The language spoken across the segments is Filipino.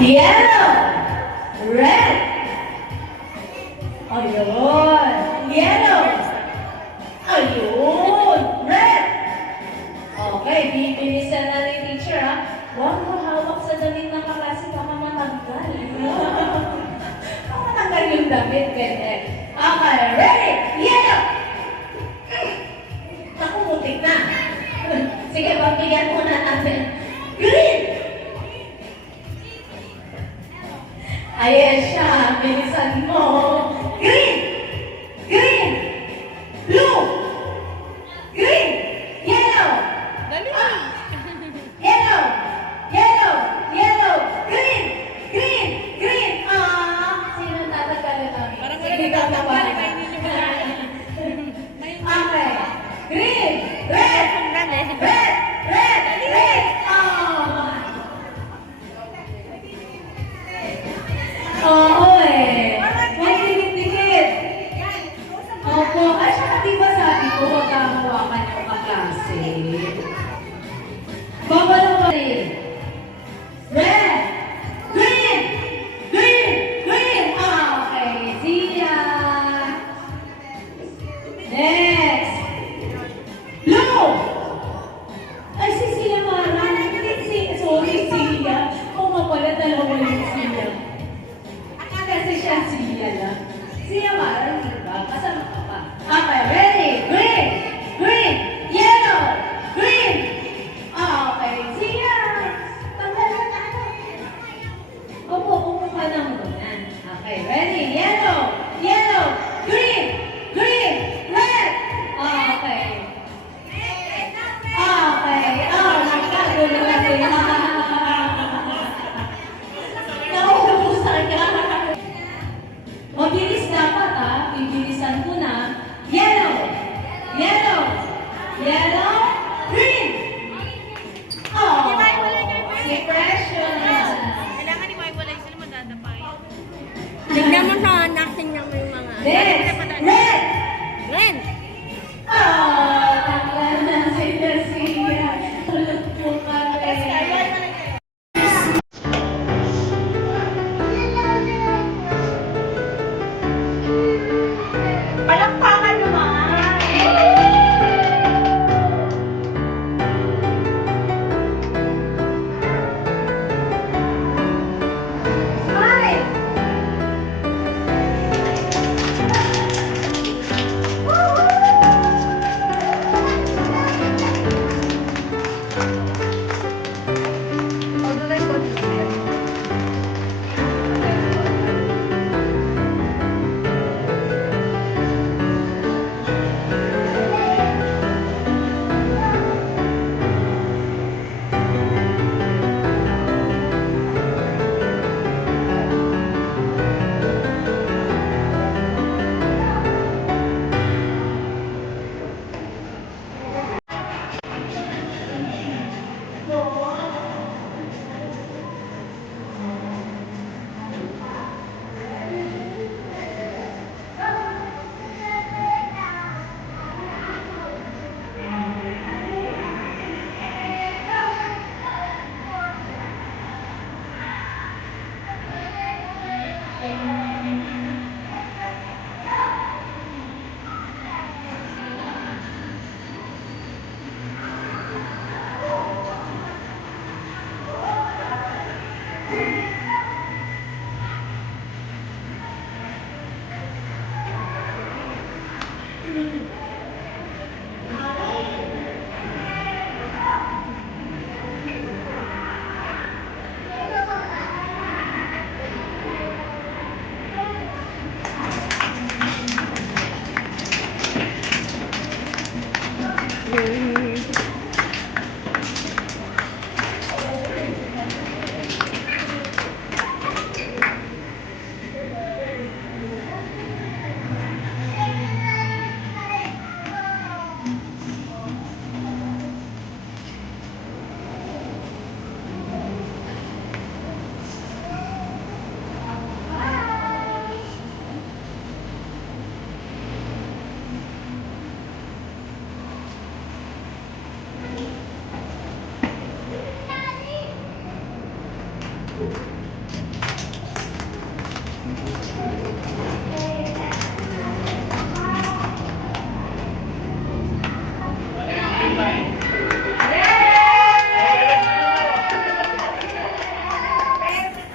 Yellow. Red. Ayun. Yellow. Ayun. Red. Okay, bibilisan na ni teacher ha. Huwag mo hawak sa damit ng kaklase, baka matanggal. Baka matanggal yung damit, ganyan. Okay, ready? Yellow! Naku, mutik na. Sige, pagbigyan muna natin. Green! Ayan siya, bilisan mo. Green! Green! Blue! Green! Yellow! Dali! Yellow! Yellow! Yellow! Green! Green! Green! Sino tatagalan namin? Parang wala Sige, na tatawa. tatanggal, hindi nyo Okay. Green! Red! Red! Red! Red! Oo eh. May dikit-dikit. Opo. Ay, saka di ba sabi ko, huwag hawakan yung kaklase. Babalo ka rin. Red! Green! Green! Green! Okay. Zia! Next! Blue! Ay, si Sia Mara. Sorry, Sia. Oo nga pala, dalawa yung Sia. Kasi siya Sia lang. Sia Mara, di ba? Kasama ka pa. Okay, ready? Green! Green! Yellow! Green! Okay, Sia! Pagdala na ano? Opo, kumuha na muna. Okay, ready? Yellow! Yellow! Green! Green! Red! Okay. Okay. Nagkagulo na sila. Nauubusan ka. Mabilis dapat ha. Bibilisan ko na. Yellow. Yellow. Yellow. Green. Oh. Si Precious. Kailangan i-waiwalay sila madadapay. Tignan mo sa anak, tingnan mo yung mga... Red. Red. Ren! Tanggal na sila siya. Tulog po kami. Palakpakan naman! Smile!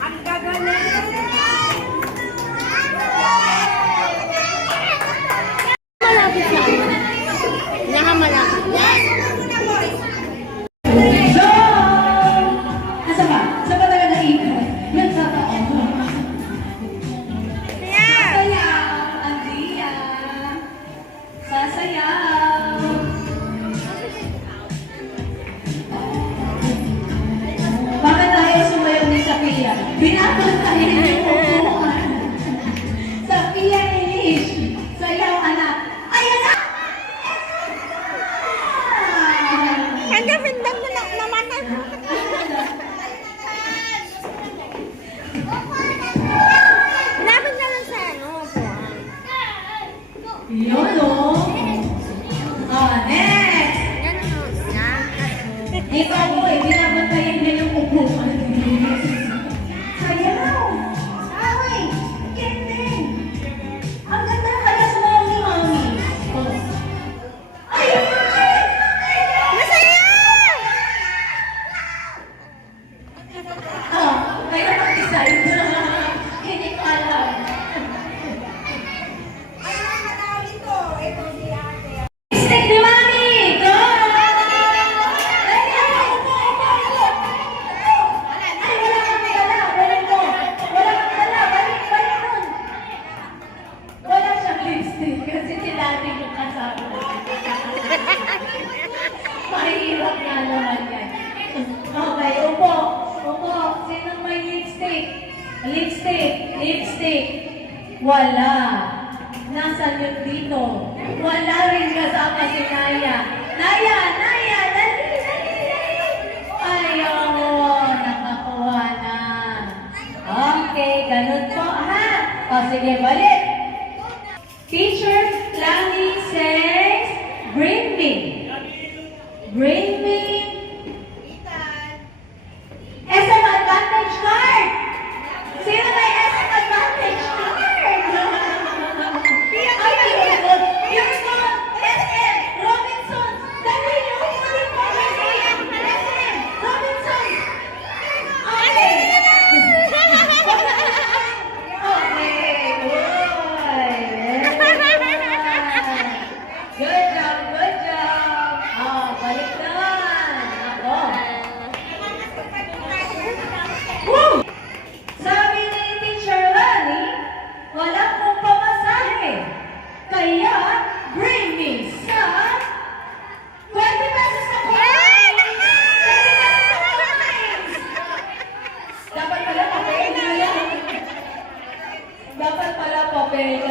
Ang gagaling! Malapit na. Nakamalapit. Yes! So, asa ba? Sa ba talaga naikot? Yan sa taon. Yeah! Sasayaw, Andrea. Sasayaw. Bakit tayo sumayaw ni Sophia? Binabantayan yung upuan. Sophia Ilish. Sayaw, anak. Ay, anak! Ang gabindang na naman. Lapit na lang sa ano, upuan. Yun, o. Oh, next! Yan o. Yan. Ikaw po, binabantayan niya yung upuan. Sayaw! Ay! Galing! Ang ganda kaya sumayaw ni Mami. Oh. Ay! Masaya! Oh, may napag-decide. Hindi ko alam. Stick ni Mami! Go! Ay, upo! Ay, wala kang dala. Balik mo. Wala kang dala. Balik nun. Wala siyang lipstick kasi si Daddy yung kasama. Mahirap nga naman yan. Okay, upo. Upo. Sinong may lipstick? Lipstick. Wala. Nasaan yun dito? Wala rin kasama si Naya. Naya! Dali! Ayaw, nakakuha na. Okay, ganun po ha. O sige, balik. Teacher Lani says, bring me. SM Advantage card! Sino may SM Advantage card? Ay, you're good. You're good. SM Robinson. Dali, Robinson. SM Robinson. Okay. Okay, good. Good job. Oh, balik naman. Ako. Woo! Sabi ni Teacher Lani, wala pong pamasahe. Kaya, bring me sa 20 pesos na coins! 20 pesos na coins! Dapat pala papel. Dapat pala papel